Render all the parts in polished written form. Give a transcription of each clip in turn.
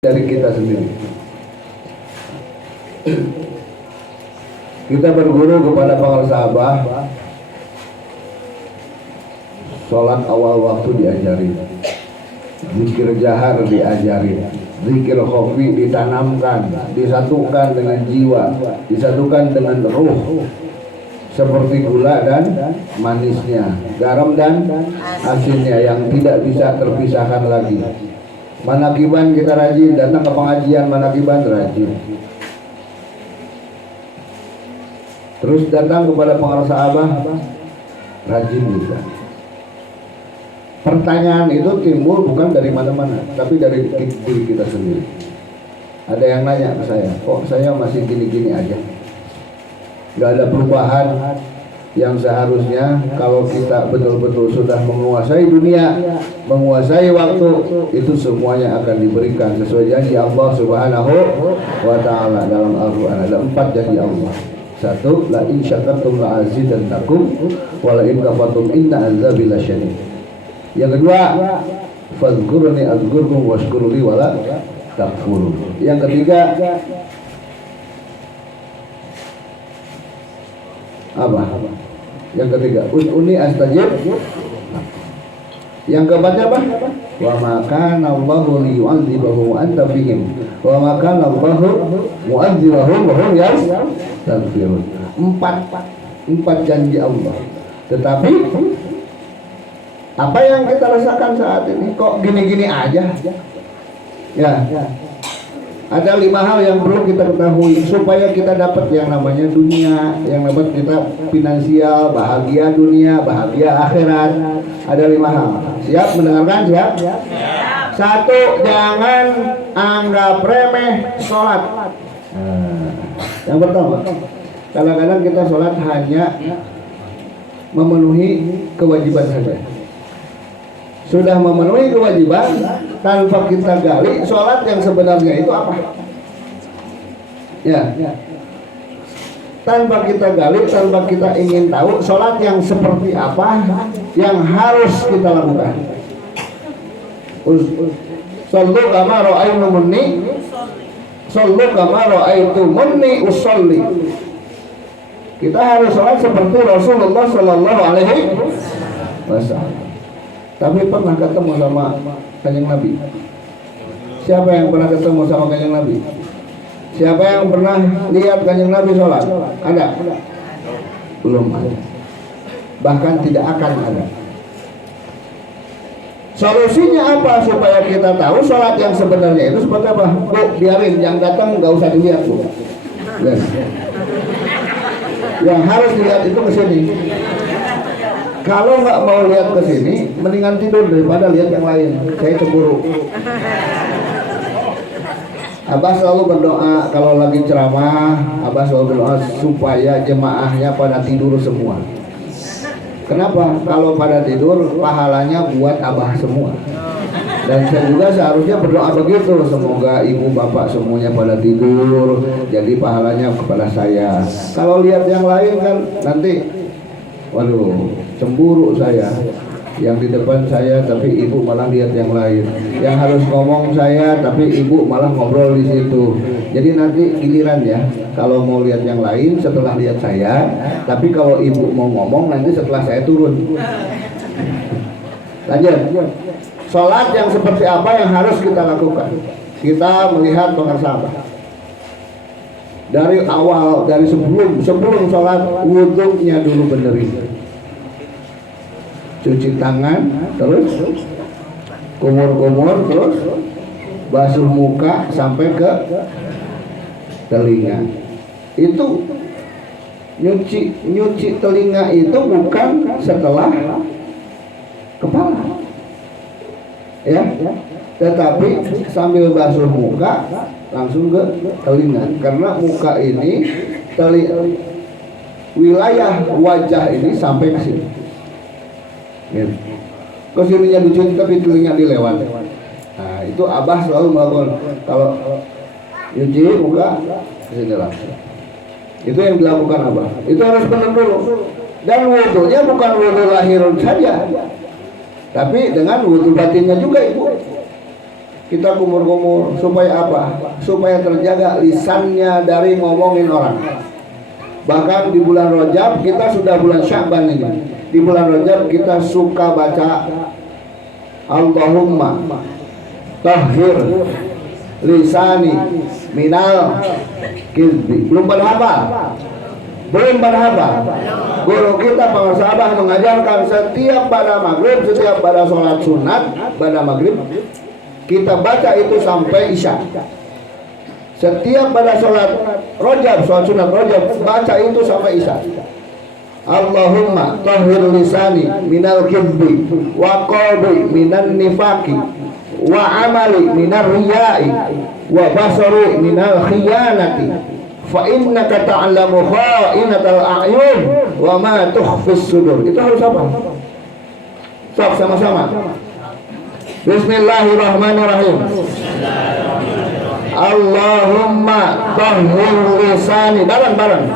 dari kita sendiri. Kita berguru kepada para sahabat, sholat awal waktu diajari, zikir jahar diajari, zikir khafi ditanamkan, disatukan dengan jiwa, disatukan dengan ruh, seperti gula dan manisnya, garam dan asinnya yang tidak bisa terpisahkan lagi. Manakiban kita rajin, datang ke pengajian manakiban rajin. Terus datang kepada para sahabat rajin juga. Pertanyaan itu timbul bukan dari mana-mana, tapi dari diri kita sendiri. Ada yang nanya ke saya, kok saya masih gini-gini aja, gak ada perubahan. Yang seharusnya kalau kita betul-betul sudah menguasai dunia, menguasai waktu, itu semuanya akan diberikan sesuai janji Allah Subhanahu wa ta'ala. Dalam Al-Quran ada 4 janji Allah. 1, la in syakartum la azidannakum wa la in kafartum inna azabi lasyadid. Yang kedua, fadhkuruni adzkurkum washkuruli wala takfurun. Yang ketiga apa? Yang ketiga, ud'uni astajib. Yang keempatnya apa? Wa ma kana Allahu liyu'adzibahum wa anta fihim wa ma kana Allahu mu'adzibahum wa hum yastaghfirun. Empat janji Allah. Tetapi apa yang kita rasakan saat ini kok gini-gini aja? Ya. Ada 5 hal yang perlu kita ketahui supaya kita dapat yang namanya dunia, yang dapat kita finansial, bahagia dunia, bahagia akhirat. Ada 5 hal. Siap mendengarkan? Siap? 1, jangan anggap remeh sholat. Yang pertama, kadang-kadang kita sholat hanya memenuhi kewajiban saja. Sudah memenuhi kewajiban tanpa kita gali sholat yang sebenarnya itu apa. Ya, tanpa kita gali, tanpa kita ingin tahu sholat yang seperti apa yang harus kita lakukan. Sallu kama ra'aytumuni, sallu kama ra'aytumuni usolli. Kita harus sholat seperti Rasulullah Sallallahu Alaihi Wasallam. Tapi pernah ketemu sama Kanjeng Nabi? Siapa yang pernah ketemu sama Kanjeng Nabi? Siapa yang pernah lihat Kanjeng Nabi sholat? Ada? Belum ada. Bahkan tidak akan ada. Solusinya apa supaya kita tahu sholat yang sebenarnya itu seperti apa? Bu, biarin yang datang nggak usah dilihat, Bu. Yes. Yang harus dilihat itu kesini. Kalau nggak mau lihat ke sini, mendingan tidur daripada lihat yang lain. Saya cemburu. Abah selalu berdoa kalau lagi ceramah, Abah selalu berdoa supaya jemaahnya pada tidur semua. Kenapa? Kalau pada tidur, pahalanya buat Abah semua. Dan saya juga seharusnya berdoa begitu, semoga ibu bapak semuanya pada tidur, jadi pahalanya kepada saya. Kalau lihat yang lain kan nanti, waduh, cemburu saya. Yang di depan saya tapi ibu malah lihat yang lain. Yang harus ngomong saya tapi ibu malah ngobrol di situ. Jadi nanti giliran ya, kalau mau lihat yang lain setelah lihat saya, tapi kalau ibu mau ngomong nanti setelah saya turun. Lanjut. Sholat yang seperti apa yang harus kita lakukan? Kita melihat para sahabat. Dari awal, dari sebelum sholat, wudhunya dulu benerin. Cuci tangan, terus kumur-kumur, terus basuh muka sampai ke telinga. Itu nyuci telinga itu bukan setelah kepala, ya, tetapi sambil basuh muka langsung ke telinga, karena muka ini wilayah wajah ini sampai ke sini. Kesininya dicuci tapi telinga dilewat. Nah itu Abah selalu melakukan. Kalau nyuci muka kesini langsung. Itu yang dilakukan Abah. Itu harus benar dulu. Dan wudhunya bukan wudhu lahirun saja, tapi dengan wudhu batinnya juga ibu. Kita kumur-kumur supaya apa? Supaya terjaga lisannya dari ngomongin orang. Bahkan di bulan Rajab, kita sudah bulan Sya'ban ini. Di bulan Rajab kita suka baca Allahumma tahhir lisani minal kizbi. Belum pada hafal? Belum pada hafal? Guru kita Pak Sahabah mengajarkan setiap pada maghrib, setiap pada sholat sunat pada maghrib, kita baca itu sampai isya. Setiap pada sholat Rajab, sholat sunat Rajab, baca itu sampai isya. Allahumma tahhir lisani minal kibbi wa qalbi minan nifaqi wa amali minar riya'i wa basari minal khiyanati fa innaka ta'lamu kha'inatal a'yun wa ma tukhfis sudur. Itu harus apa? Sok sama-sama. Bismillahirrahmanirrahim. Allahumma tahhir lisani, bareng-bareng.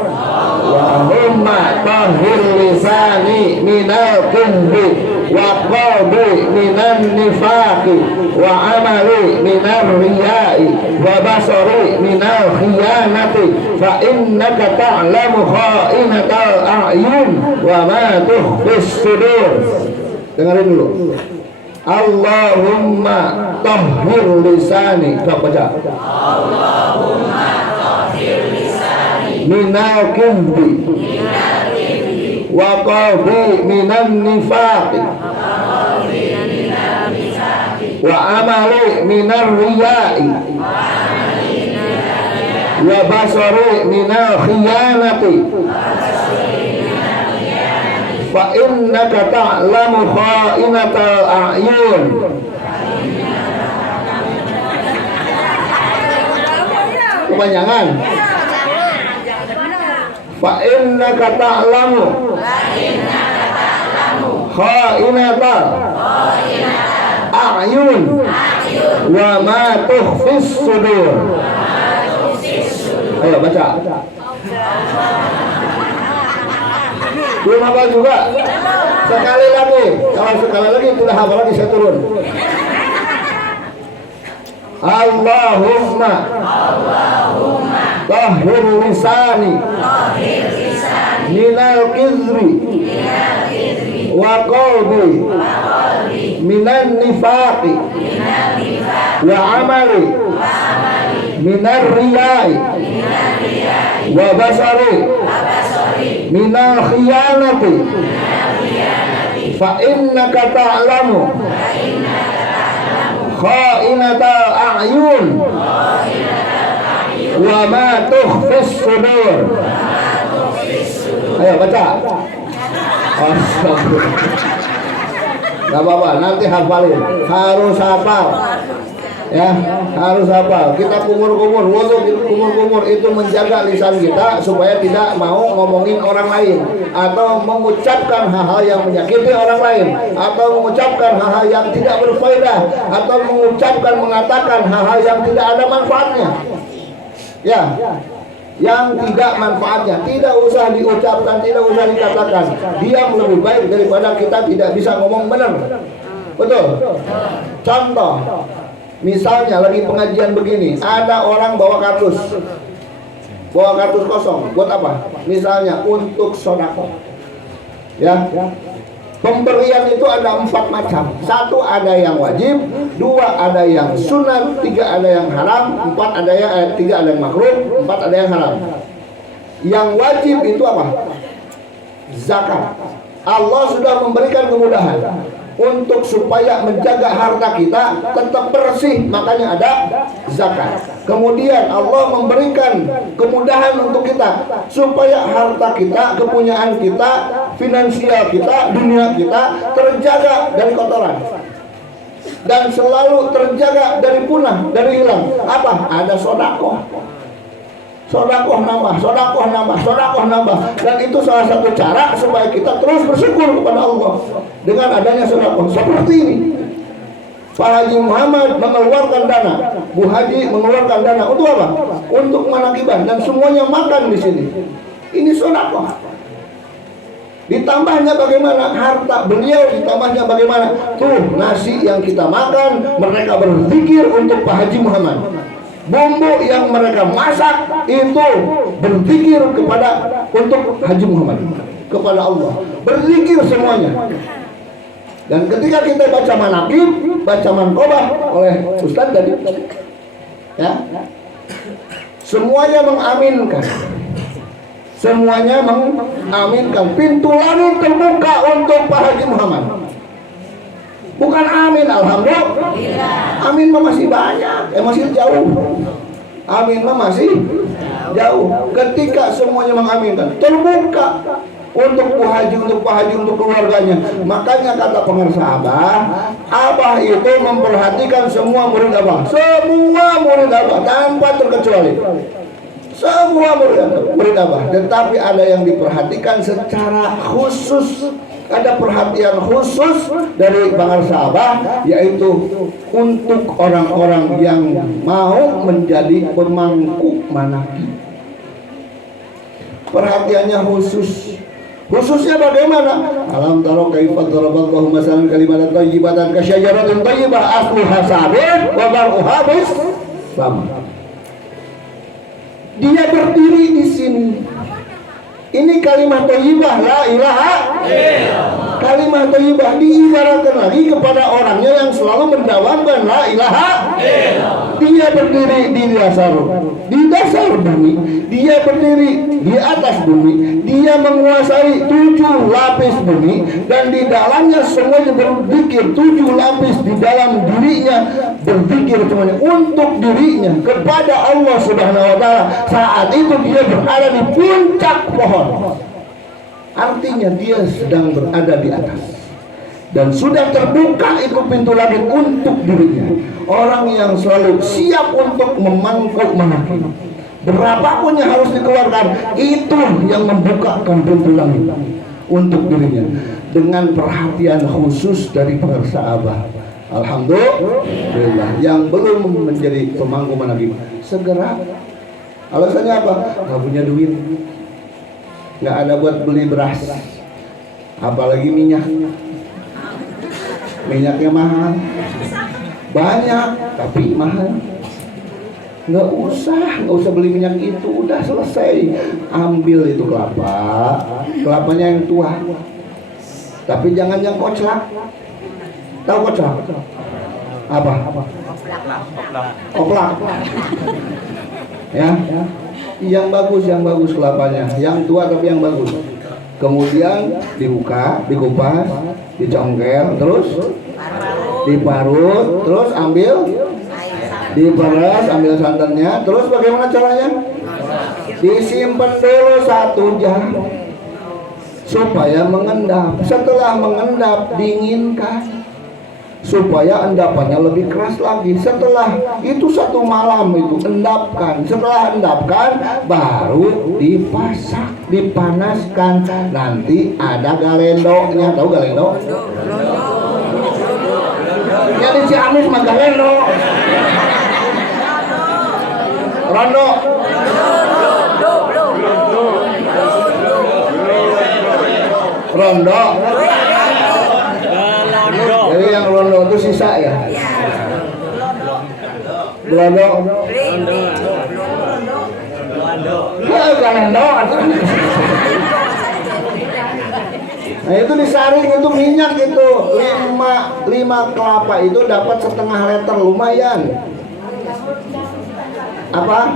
Allahumma tahhir lisani minal kibbi wa qalbi minan nifaqi wa amali minar riya'i wa basari minal khiyanati fa innaka ta'lamu kha'inatal a'yun wa ma tukhfis sudur. Dengarin dulu. Allahumma tahhir lisani. Coba baca. Allahumma tahhir lisani minal kibbi wa qalbi minan nifaqi wa amali minar riya'i wa basari minal khiyanati fa innaka ta'lamu kha'inatal a'yun. Kepanjangan. Fa innaka ta'lamu kha'inatal a'yun wa ma tukhfis sudur. Ayo baca. Belum hafal juga? Sekali lagi. Kalau sekali lagi sudah hafal lagi, saya turun. Allahumma tahhir lisani minal kizri wa qalbi minan nifaqi wa amali minar riya'i wa basari minal khiyanati fa innaka ta'lamu kha'inatal a'yun wa ma tukhfis sudur. Ayo baca. Gak apa-apa, nanti hafalin. Harus hafal. Ya, harus hafal. Kita kumur-kumur, wudu kumur-kumur itu menjaga lisan kita supaya tidak mau ngomongin orang lain atau mengucapkan hal-hal yang menyakiti orang lain atau mengucapkan hal-hal yang tidak berfaedah atau mengatakan hal-hal yang tidak ada manfaatnya. Ya, yang tidak manfaatnya tidak usah diucapkan, tidak usah dikatakan. Diam lebih baik daripada kita tidak bisa ngomong benar. Betul? Contoh, misalnya lagi pengajian begini, ada orang bawa kardus kosong. Buat apa? Misalnya untuk sedekah. Ya. Pemberian itu ada 4 macam. 1 ada yang wajib, 2 ada yang sunat, 3 ada yang haram, 4 ada yang 3 ada yang makruh, 4 ada yang haram. Yang wajib itu apa? Zakat. Allah sudah memberikan kemudahan untuk supaya menjaga harta kita tetap bersih, makanya ada zakat. Kemudian Allah memberikan kemudahan untuk kita supaya harta kita, kepunyaan kita, finansial kita, dunia kita terjaga dari kotoran dan selalu terjaga dari punah, dari hilang. Apa? Ada sodakoh. Sodakoh nambah, dan itu salah satu cara supaya kita terus bersyukur kepada Allah dengan adanya sodakoh seperti ini. Pak Haji Muhammad mengeluarkan dana, Bu Haji mengeluarkan dana untuk apa? Untuk manakibah, dan semuanya makan di sini. Ini sodakoh. Ditambahnya bagaimana? Harta beliau ditambahnya bagaimana? Tuh nasi yang kita makan, mereka berzikir untuk Pak Haji Muhammad. Bumbu yang mereka masak itu berzikir kepada untuk Haji Muhammad, kepada Allah. Berzikir semuanya. Dan ketika kita baca manaqib, baca manqobah oleh Ustaz tadi, ya, semuanya mengaminkan. Semuanya mengaminkan. Pintu langit terbuka untuk Pak Haji Muhammad. Bukan amin, alhamdulillah. Amin mah masih banyak, masih jauh. Amin mah masih jauh. Ketika semuanya mengaminkan, terbuka untuk Bu Haji, untuk Pak Haji, untuk keluarganya. Makanya kata pengarsa Abah itu memperhatikan semua murid Abah. Semua murid Abah tanpa terkecuali. Semua murid Abah, tetapi ada yang diperhatikan secara khusus, ada perhatian khusus dari pengarsa Abah, yaitu untuk orang-orang yang mau menjadi pemangku manaqib. Perhatiannya khusus. Khususnya bagaimana? Alam taro kaifa daraballahu masalan kalimatan thayyibatan kasyajaratin thayyibah asluha sabit wa bar'uha bis sama. Dia berdiri di sini. Ini kalimat thayyibah, la ilaha illallah. Kalimat thayyibah diibaratkan lagi kepada orangnya yang selalu mendawamkan la ilaha illallah. Dia berdiri di dasar bumi. Dia berdiri di atas bumi. Dia menguasai 7 lapis bumi, dan di dalamnya semuanya berzikir. 7 lapis di dalam dirinya berzikir semuanya untuk dirinya kepada Allah Subhanahu wa taala. Saat itu dia berada di puncak pohon. Artinya dia sedang berada di atas. Dan sudah terbuka itu pintu langit untuk dirinya. Orang yang selalu siap untuk memangku manaqib. Berapapun yang harus dikeluarkan, itu yang membukakan pintu langit untuk dirinya. Dengan perhatian khusus dari pengarsa Abah. Alhamdulillah. Yang belum menjadi pemangku manaqib, segera. Alasannya apa? Gak punya duit, gak ada buat beli beras, apalagi minyak. Minyaknya mahal, banyak tapi mahal. Nggak usah beli minyak itu, udah selesai. Ambil itu kelapanya yang tua, tapi jangan yang koclak. Tahu koclak? Apa? Koplak. Ya, yang bagus kelapanya, yang tua tapi yang bagus. Kemudian dibuka, dikupas, dicongkel, terus diparut, terus diperas, ambil santannya. Terus bagaimana caranya? Disimpan dulu 1 jam supaya mengendap. Setelah mengendap, dinginkan supaya endapannya lebih keras lagi. Setelah itu 1 malam itu endapkan. Setelah endapkan baru dipasak, dipanaskan. Nanti ada galendonya. Tahu galendo? Ya di Ciamis mah galendo. Rondo. Rondo. Jadi yang rondo itu sisa ya. Rondo. Galendo. Nah itu disaring, itu minyak itu 5 kelapa itu dapat 1/2 liter, lumayan. Apa?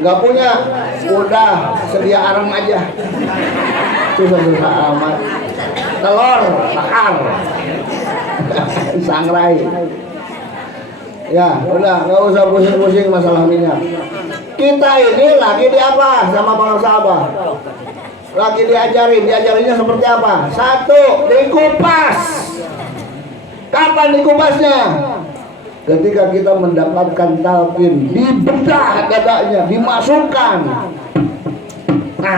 Gak punya? Udah sedia arem aja. Susah-susah amat. Telur bakar. Sangrai. Ya udah, gak usah pusing-pusing masalah minyak. Kita ini lagi di apa sama pengarsa Abah? Lagi diajarinya seperti apa? 1, dikupas. Kapan dikupasnya? Ketika kita mendapatkan talqin, dibedah dadanya, dimasukkan. Nah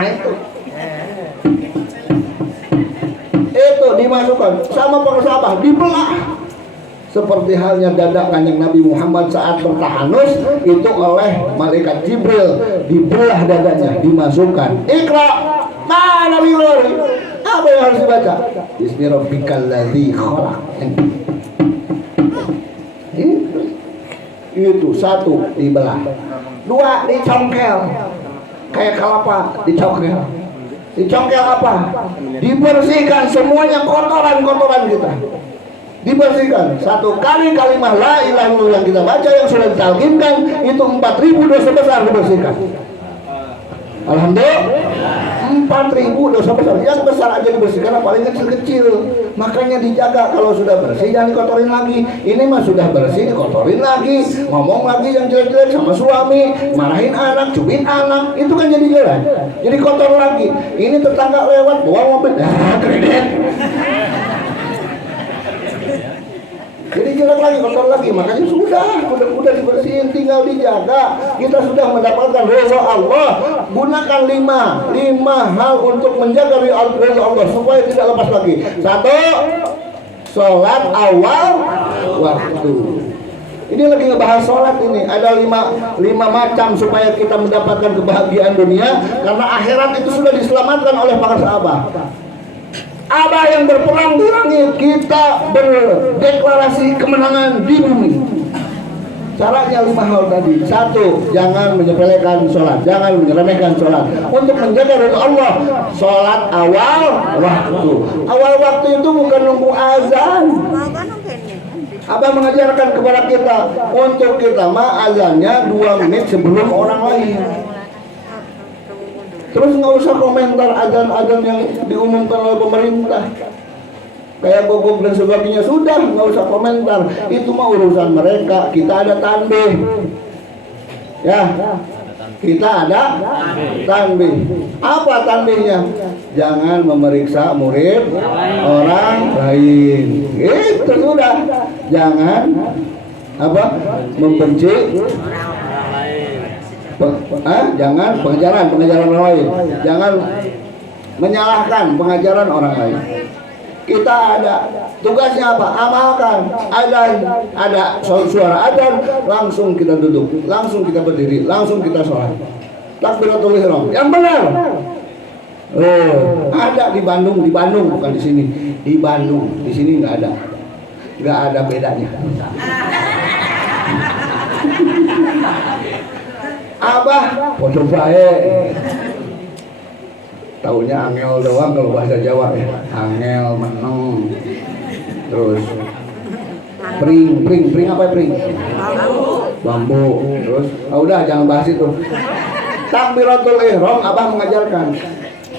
itu dimasukkan sama pengarsa Abah, dibelah seperti halnya dada kanjeng Nabi Muhammad saat bertahanus itu oleh malaikat Jibril dibelah dadanya, dimasukkan. Iqra, mana Nabi Muhammad? Apa yang harus dibaca? Bismi rabbikal ladzi khalaq. Itu satu dibelah, dua dicongkel kayak kelapa, dicongkel. Dicongkel apa? Dibersihkan semuanya kotoran-kotoran kita. Dibersihkan. Satu kali kalimah la ilaha illallah yang kita baca yang sudah ditalqinkan itu 4.000 dosa besar dibersihkan. Alhamdulillah 4.000 dosa besar. Yang besar aja dibersihkan, apalagi kecil-kecil. Makanya dijaga, kalau sudah bersih jangan dikotorin lagi. Ini mah sudah bersih dikotorin lagi, ngomong lagi yang jelek-jelek sama suami, marahin anak, cubit anak, itu kan jadi jelek, jadi kotor lagi. Ini tetangga lewat bawa mobil, kredit, jadi jelek lagi, kotor lagi. Makanya sudah dibersihin, tinggal dijaga. Kita sudah mendapatkan ridha Allah. Gunakan lima hal untuk menjaga ridha Allah supaya tidak lepas lagi. Satu, sholat awal waktu. Ini lagi ngebahas sholat ini. Ada lima macam supaya kita mendapatkan kebahagiaan dunia, karena akhirat itu sudah diselamatkan oleh para sahabat. Abah yang berperang di langit, kita berdeklarasi kemenangan di bumi. Caranya 5 hal tadi. Satu, jangan menyepelekan sholat, jangan meremehkan sholat. Untuk menjaga ridha Allah, sholat awal waktu. Awal waktu itu bukan nunggu azan. Abah mengajarkan kepada kita untuk kita azannya 2 menit sebelum orang lain. Terus nggak usah komentar azan-azan yang diumumkan oleh pemerintah kayak bogok dan sebagainya, sudah nggak usah komentar, itu mah urusan mereka. Kita ada tanbih, ya, kita ada tanbih. Apa tanbihnya? Jangan memeriksa murid orang lain, itu sudah. Jangan membenci, jangan pengajaran orang lain, jangan menyalahkan pengajaran orang lain. Kita ada tugasnya apa? Amalkan. Ada suara adzan, langsung kita duduk, langsung kita berdiri, langsung kita sholat. Takbiratul ihram yang benar. Ada di Bandung bukan di sini. Di Bandung, di sini nggak ada bedanya. Abah pondok bae. Taunya angel doang kalau bahasa Jawa ya. Angel meneng. Terus pring apa pring? Bambu. Terus udah jangan bahas itu. Takbiratul ihram Abah mengajarkan.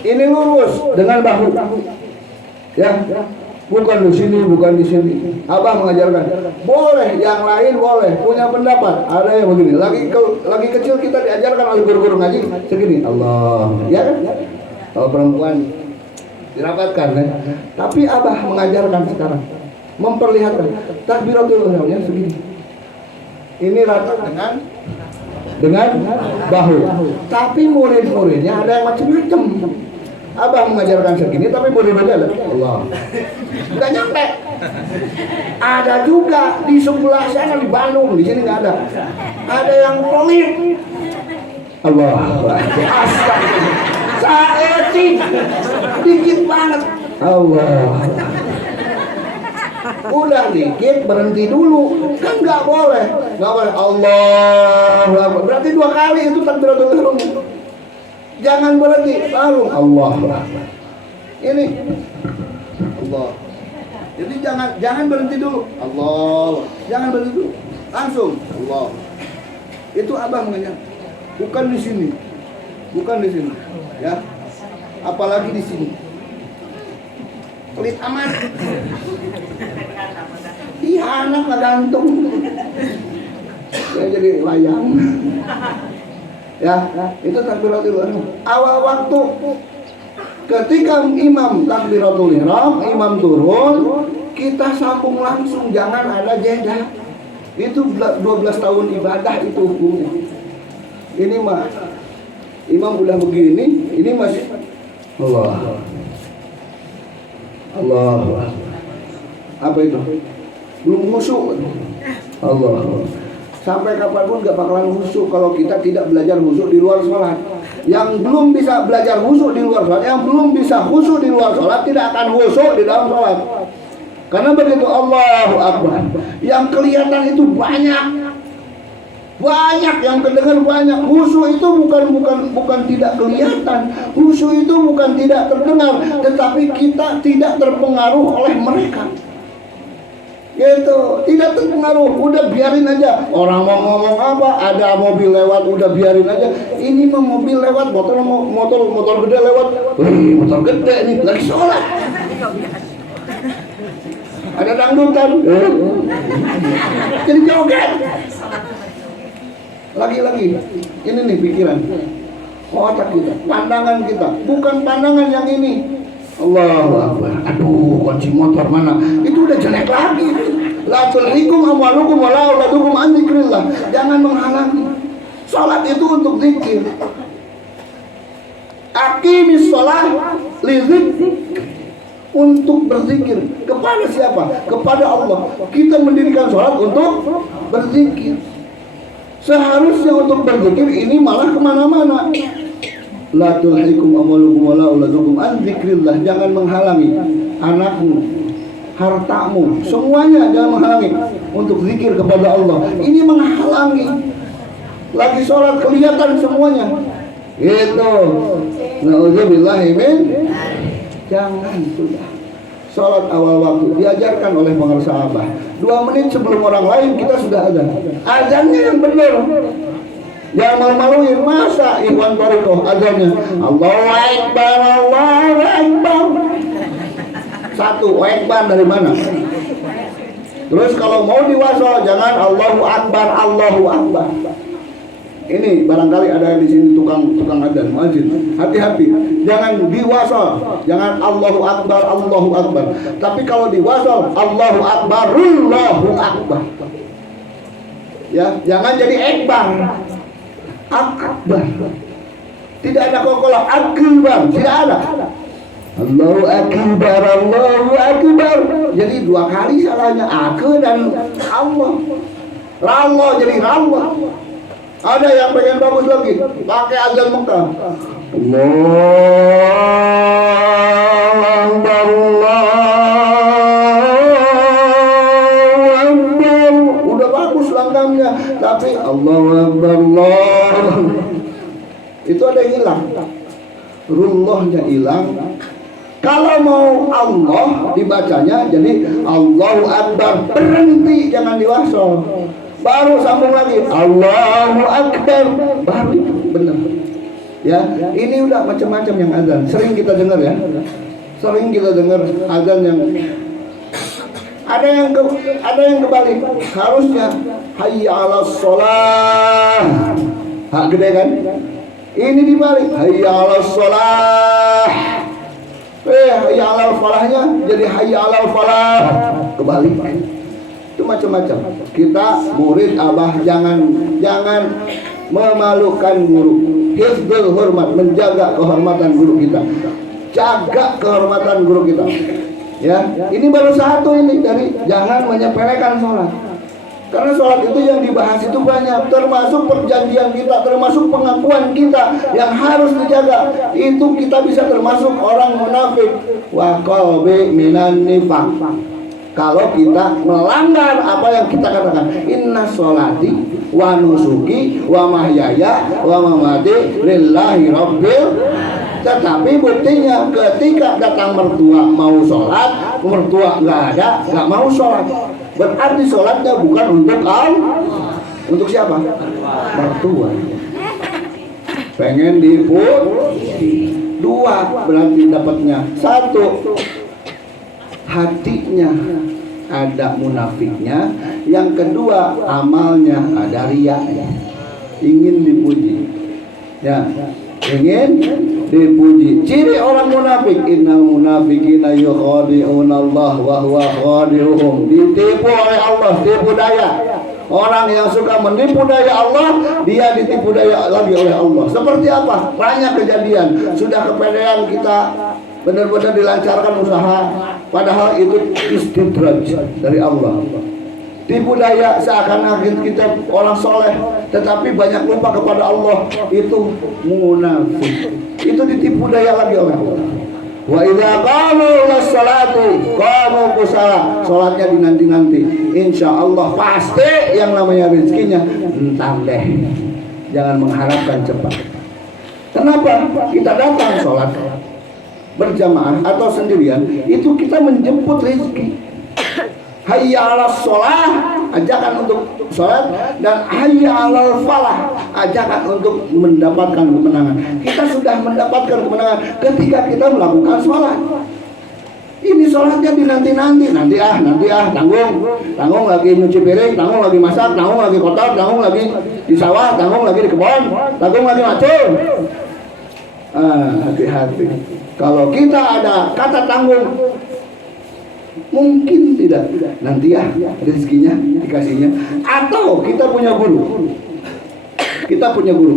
Ini lurus dengan bahu. Ya. Bukan di sini. Abah mengajarkan. Boleh, yang lain boleh punya pendapat. Ada yang begini. Lagi kecil kita diajarkan oleh guru-guru ngaji segini. Allah, ya kan? Kalau perempuan dirapatkan, kan? Tapi Abah mengajarkan sekarang, memperlihatkan takbiratul ihramnya segini. Ini rata dengan bahu. Tapi murid-muridnya ada yang macam-macam. Abah mengajarkan segini, tapi murid-muridnya Allah, nggak nyampe. Ada juga di sebelah sana di Bandung, di sini nggak ada. Ada yang pelit. Allah, saetik, dikit banget. Allah, udah dikit berhenti dulu, kan nggak boleh. Allah, berarti 2 kali itu takbiratul ihram. Jangan berhenti, lalu Allah. Ini Allah. Jadi jangan berhenti dulu. Allah. Jangan berhenti dulu. Langsung Allah. Itu Abah mengajar. Bukan di sini. Ya. Apalagi di sini. Pelit amat. Iya, anak nggak gantung. Ya jadi layang. Ya, itu takbiratul ihram. Awal waktu ketika imam takbiratul ihram, imam turun, kita sambung langsung, jangan ada jeda. Itu 12 tahun ibadah itu hukumnya. Ini mah imam udah begini, ini masih Allah. Apa itu? belum khusyuk. Allah. Sampai kapanpun gak bakalan khusyuk kalau kita tidak belajar khusyuk di luar sholat. Yang belum bisa belajar khusyuk di luar sholat, yang belum bisa khusyuk di luar sholat, tidak akan khusyuk di dalam sholat. Karena begitu Allahu Akbar, yang kelihatan itu banyak, yang kedengar banyak. Khusyuk itu bukan tidak kelihatan, khusyuk itu bukan tidak terdengar, tetapi kita tidak terpengaruh oleh mereka. Gitu, tidak terpengaruh, udah biarin aja. Orang mau ngomong apa, ada mobil lewat, udah biarin aja. Ini mah mobil lewat, motor gede lewat. Wih, motor gede nih, lagi sholat. Ada dangdutan, jadi joget. Lagi-lagi, ini nih pikiran, otak kita, pandangan kita, bukan pandangan yang ini. Allahu Akbar. Aduh, kunci motor mana? Itu udah jelek lagi. La tulhikum amwalukum wala auladukum an dzikrillah. Jangan menghalangi. Salat itu untuk zikir. Aqimis shalah li dzikr. Untuk berzikir. Kepada siapa? Kepada Allah. Kita mendirikan salat untuk berzikir. Seharusnya untuk berzikir ini malah kemana-mana. La tulhikum amwalukum wala auladukum an dzikrillah. Jangan menghalangi anakmu, hartamu, semuanya jangan menghalangi untuk zikir kepada Allah. Ini menghalangi. Lagi sholat kelihatan semuanya. Gitu. Nauzubillahi min. Jangan sudah. Sholat awal waktu diajarkan oleh para sahabat. 2 menit sebelum orang lain kita sudah azan. Azannya yang benar. Jangan malu-maluin, masa Ikhwan Thariqah azannya Allahu Akbar, Allahu Akbar. Satu, Akbar dari mana? Terus kalau mau diwaso jangan Allahu Akbar, Allahu Akbar. Ini barangkali ada di sini tukang adzan, muadzin. Hati-hati, jangan diwaso, jangan Allahu Akbar, Allahu Akbar. Tapi kalau diwaso Allahu Akbar, Allahu Akbar. Ya, jangan jadi akbar. Akbar. Tidak ada kokolah akbar, tidak ada. Allahu Akbar, Allahu Akbar. Jadi 2 kali salahnya aku dan Allah. Rallah jadi rallah. Ada yang pengen bagus lagi, pakai azan Mekah. Allahu Akbar, Allahu Akbar. Udah bagus langkahnya, tapi Allahu Akbar, Allah. Itu ada yang hilang. Rullahnya hilang. Kalau mau Allah dibacanya jadi Allahu Akbar, berhenti, jangan diwasol. Baru sambung lagi Allahu Akbar, baru itu benar. Ya, ini udah macam-macam yang azan. Sering kita dengar ya. Sering kita dengar azan yang ada yang kebalik. Harusnya hayya 'alas shalah. Hak gede kan? Ini dibalik, hayya 'alas shalah. Hayya 'alal falahnya jadi hayya 'alal falah. Kebalik. Itu macam-macam. Kita murid abah jangan memalukan guru. Hifdzul hormat, menjaga kehormatan guru kita. Jaga kehormatan guru kita. Ya, ini baru satu ini dari jangan menyepelekan sholat. Karena sholat itu yang dibahas itu banyak, termasuk perjanjian kita, termasuk pengakuan kita yang harus dijaga. Itu kita bisa termasuk orang munafik. Wa qalbi minan nifaq. Kalau kita melanggar apa yang kita katakan, inna sholati wa nusuki wa mahyaya wa mamati lillahi rabbil. Tetapi buktinya ketika datang mertua mau sholat, mertua nggak ada, nggak mau sholat, berarti sholatnya bukan untuk Allah. Untuk siapa? Mertua. Pengen dipuji. 2 berarti dapatnya. 1, hatinya ada munafiknya. Yang kedua, amalnya ada riyanya, ingin dipuji. Ya, ingin dipuji. Ciri orang munafik, innal munafiqina yukhadi'una Allah wa huwa khadi'uhum. Ditipu oleh Allah, tipu daya. Orang yang suka menipu daya Allah, dia ditipu daya lagi oleh Allah. Seperti apa? Banyak kejadian. Sudah kepedean kita, benar-benar dilancarkan usaha, padahal itu istidraj dari Allah. tipu daya seakan-akan kita orang soleh, tetapi banyak lupa kepada Allah. Itu munafik. Itu ditipu daya lagi oleh Allah. Wa idza qamu lis-salati qamu kusala. Salatnya dinanti-nanti. Insyaallah pasti yang namanya rezekinya entar deh. Jangan mengharapkan cepat. Kenapa? Kita datang sholat berjamaah atau sendirian, itu kita menjemput rezeki. Hayya 'alas sholah, ajakan untuk sholat, dan hayya 'alal falah, ajakan untuk mendapatkan kemenangan. Kita sudah mendapatkan kemenangan ketika kita melakukan sholat. Ini sholatnya dinanti-nanti, nanti tanggung lagi nyuci piring, tanggung lagi masak, tanggung lagi kotor, tanggung lagi di sawah, tanggung lagi di kebun, tanggung lagi macul. Hati-hati. Kalau kita ada kata tanggung, mungkin tidak nanti rezekinya dikasihnya. Atau kita punya guru,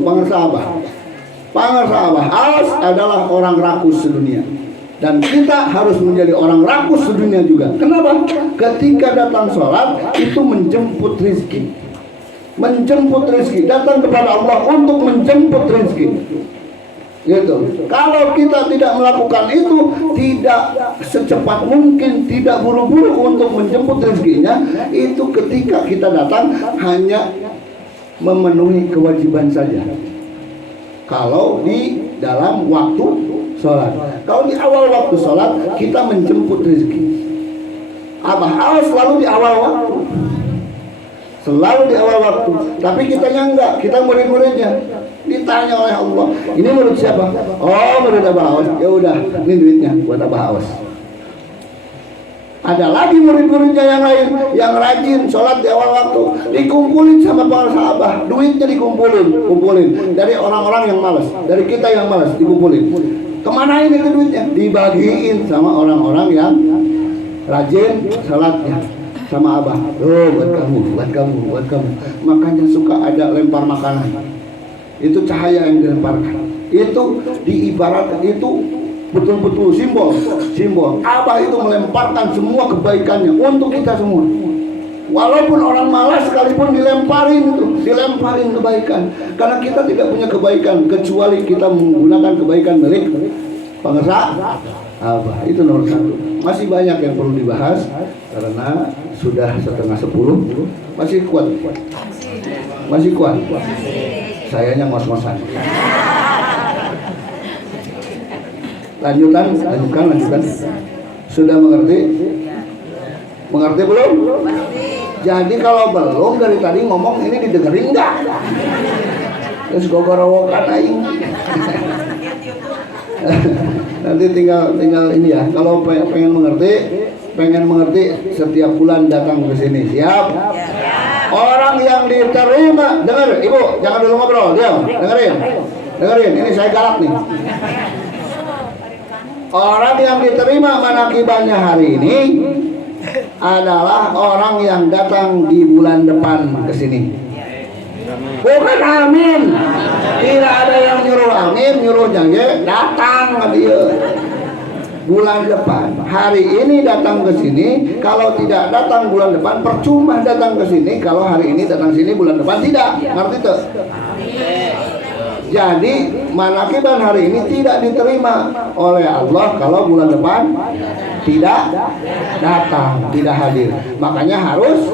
Pangersa Abah Aos adalah orang rakus sedunia, dan kita harus menjadi orang rakus sedunia juga. Kenapa? Ketika datang sholat itu menjemput rezeki, datang kepada Allah untuk menjemput rezeki. Gitu. Kalau kita tidak melakukan itu, tidak secepat mungkin, tidak buru-buru untuk menjemput rezekinya, itu ketika kita datang hanya memenuhi kewajiban saja. Kalau di dalam waktu sholat, kalau di awal waktu sholat kita menjemput rezeki. Abah Aos selalu di awal waktu, tapi kitanya enggak, kita murid-muridnya. Ditanya oleh Allah, ini murid siapa? Oh, murid Abah Aos. Ya udah, ini duitnya buat Abah Aos. Ada lagi murid-muridnya yang lain yang rajin sholat di awal waktu, dikumpulin sama Pangersa Abah, duitnya dikumpulin dari orang-orang yang malas, dari kita yang malas, dikumpulin. Kemana ini ke duitnya? Dibagiin sama orang-orang yang rajin sholatnya sama Abah. Oh, buat kamu. Makanya suka ada lempar makanan. Itu cahaya yang dilemparkan. Itu diibaratkan, itu betul-betul simbol. Abah itu melemparkan semua kebaikannya untuk kita semua. Walaupun orang malas sekalipun dilemparin kebaikan. Karena kita tidak punya kebaikan kecuali kita menggunakan kebaikan milik Pangersa Abah. Itu nomor satu. Masih banyak yang perlu dibahas karena sudah 9:30. Masih kuat. Sayanya ngos-ngosan. Lanjutkan. Sudah mengerti? Mengerti belum? Jadi kalau belum, dari tadi ngomong ini didengerin enggak? Terus gogorowokan aing. Nanti tinggal ini ya. Kalau pengen mengerti setiap bulan datang ke sini. Siap? Orang yang diterima, dengar Ibu, jangan dulu ngobrol, diam, dengerin, ini saya galak nih. Orang yang diterima manakibannya hari ini adalah orang yang datang di bulan depan ke sini. Bukan amin. Tidak ada yang nyuruh amin, nyuruh jange datang ke dia. Bulan depan, hari ini datang ke sini. Kalau tidak datang bulan depan, percuma datang ke sini. Kalau hari ini datang sini, bulan depan tidak. Ngerti tuh? Jadi manakiban hari ini tidak diterima oleh Allah kalau bulan depan tidak datang, tidak hadir. Makanya harus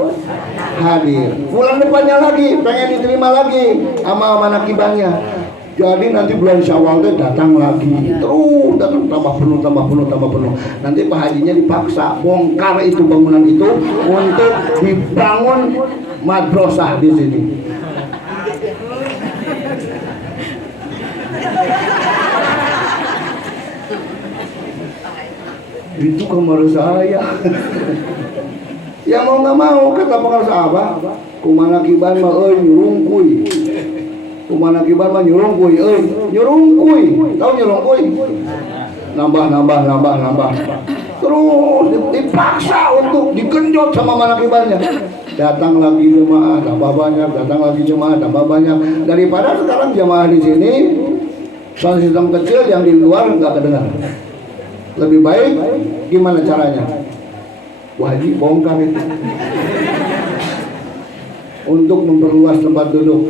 hadir. Bulan depannya lagi pengen diterima lagi sama manakibannya. Jadi nanti bulan Syawal itu datang lagi, terus datang tambah penuh. Nanti Pak Hajinya dipaksa bongkar itu bangunan itu untuk dibangun madrasah di sini. Itu kamar saya. Ya mau nggak mau kata Pangersa Abah, kumanakiban mah nyurungkuy. Kumanakiban mah nyurungkuy, tahu nyurungkuy? Nambah. Terus dipaksa untuk digenjot sama manakibannya. Datang lagi jemaah tambah banyak, daripada sekarang jemaah di sini sound system kecil yang di luar nggak kedengar. Lebih baik gimana caranya? Wah, Haji bongkar itu. untuk memperluas tempat duduk.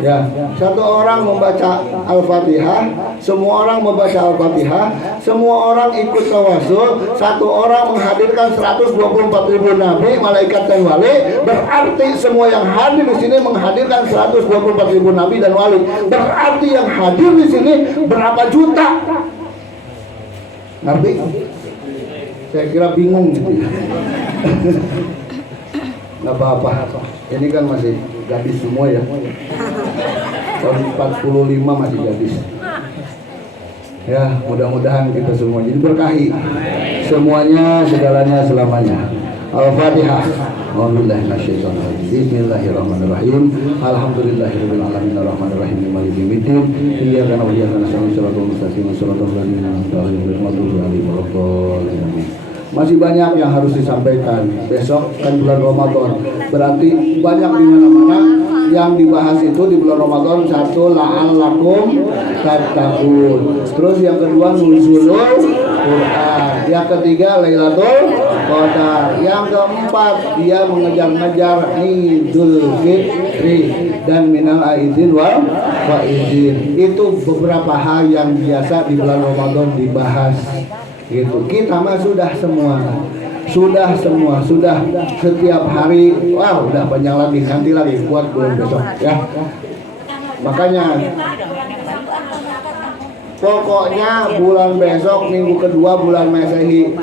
Ya, satu orang membaca Al-Fatihah, semua orang membaca Al-Fatihah, semua orang ikut tawasul, satu orang menghadirkan 124.000 nabi, malaikat dan wali. Berarti semua yang hadir di sini menghadirkan 124.000 nabi dan wali. Berarti yang hadir di sini berapa juta? Ngerti? Saya kira bingung gitu. Nggak apa-apa, ini kan masih gadis semua ya. Tahun 45 masih gadis. Ya, mudah-mudahan kita semua jadi berkahi semuanya, segalanya, selamanya. Al-Fatihah. Bismillahirrahmanirrahim. Alhamdulillahirabbil alamin arrahmanirrahim maliki yaumiddin. Iyyaka na'budu wa iyyaka nasta'in shiratal mustaqim shiratal ladzina an'amta 'alaihim ghairil maghdubi 'alaihim waladdallin. Masih banyak yang harus disampaikan. Besok kan bulan Ramadan, berarti banyak di mana-mana yang dibahas itu di bulan Ramadan. Satu, la'allakum tattaqun. Terus yang kedua, nuzulul Quran. Yang ketiga, Lailatul Qadar. Yang keempat, dia mengejar-ngejar Idul Fitri dan minal aidin wal faizin. Itu beberapa hal yang biasa di bulan Ramadan dibahas. Gitu. Kita mah sudah semua sudah setiap hari. Wow, udah panjang lagi, nanti lagi kuat bulan besok ya. Makanya pokoknya bulan besok minggu kedua bulan Masehi,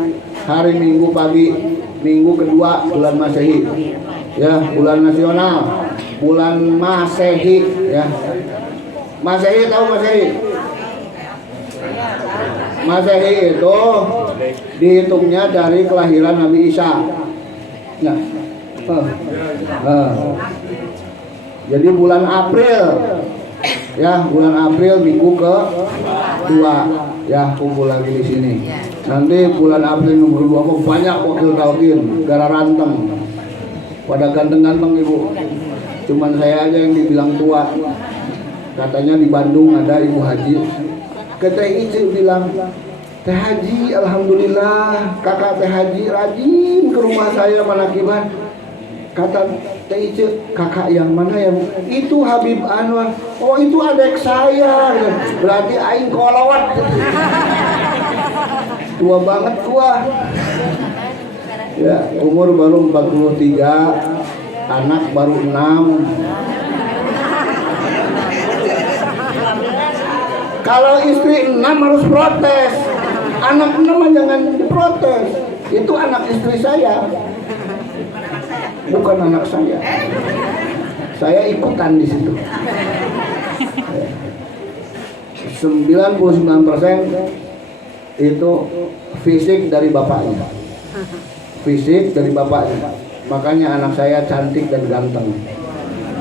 hari Minggu pagi minggu kedua bulan Masehi ya, bulan nasional, bulan Masehi ya. Masehi, tahu Masehi? Masehi itu dihitungnya dari kelahiran Nabi Isa. Ya. Jadi bulan April, ya bulan April minggu ke-2 ya, kumpul lagi di sini. Nanti bulan April nomor 2 banyak wakil tauhid, gara ranteng, pada ganteng-ganteng ibu. Cuman saya aja yang dibilang tua. Katanya di Bandung ada ibu haji. Kata Ice bilang, Teh Haji, alhamdulillah kakak Teh Haji rajin ke rumah saya manakiban. Kata Teh Ice, kakak yang mana ya? Itu Habib Anwar. Oh itu adik saya. Berarti aing kolot. Tua banget tua. Ya, umur baru 43, anak baru 6. Kalau istri 6 harus protes, anak 6 jangan diprotes. Itu anak istri saya, bukan anak saya. Saya ikutan di situ. 99% itu fisik dari bapaknya. Fisik dari bapaknya. Makanya anak saya cantik dan ganteng.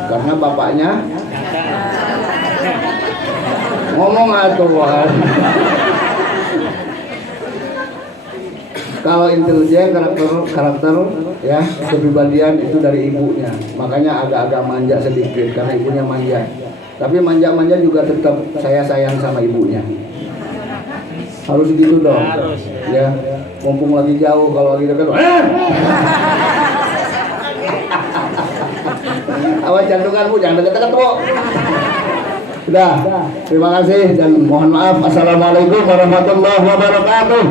Karena bapaknya ngomong atuan. Kalau intelijen, karakter ya, kepribadian itu dari ibunya. Makanya agak-agak manja sedikit karena ibunya manja. Tapi manja-manja juga tetap saya sayang sama ibunya. Harus gitu dong. Harus. Ya, mumpung lagi jauh, kalau lagi dekat. Awas jantungan Bu, jangan dekat-dekat Bu. Sudah, terima kasih dan mohon maaf. Assalamualaikum warahmatullahi wabarakatuh.